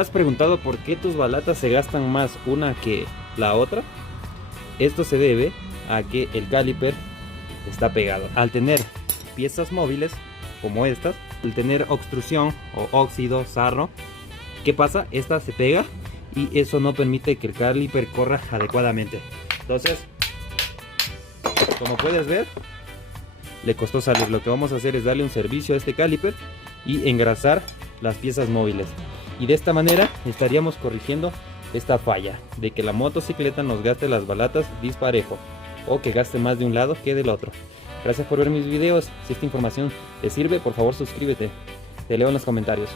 ¿Has preguntado por qué tus balatas se gastan más una que la otra? Esto se debe a que el caliper está pegado. Al tener piezas móviles como estas, al tener obstrucción o óxido, sarro, ¿qué pasa? Esta se pega y eso no permite que el caliper corra adecuadamente. Entonces, como puedes ver, le costó salir. Lo que vamos a hacer es darle un servicio a este caliper y engrasar las piezas móviles, y de esta manera estaríamos corrigiendo esta falla de que la motocicleta nos gaste las balatas disparejo o que gaste más de un lado que del otro. Gracias por ver mis videos. Si esta información te sirve, por favor suscríbete. Te leo en los comentarios.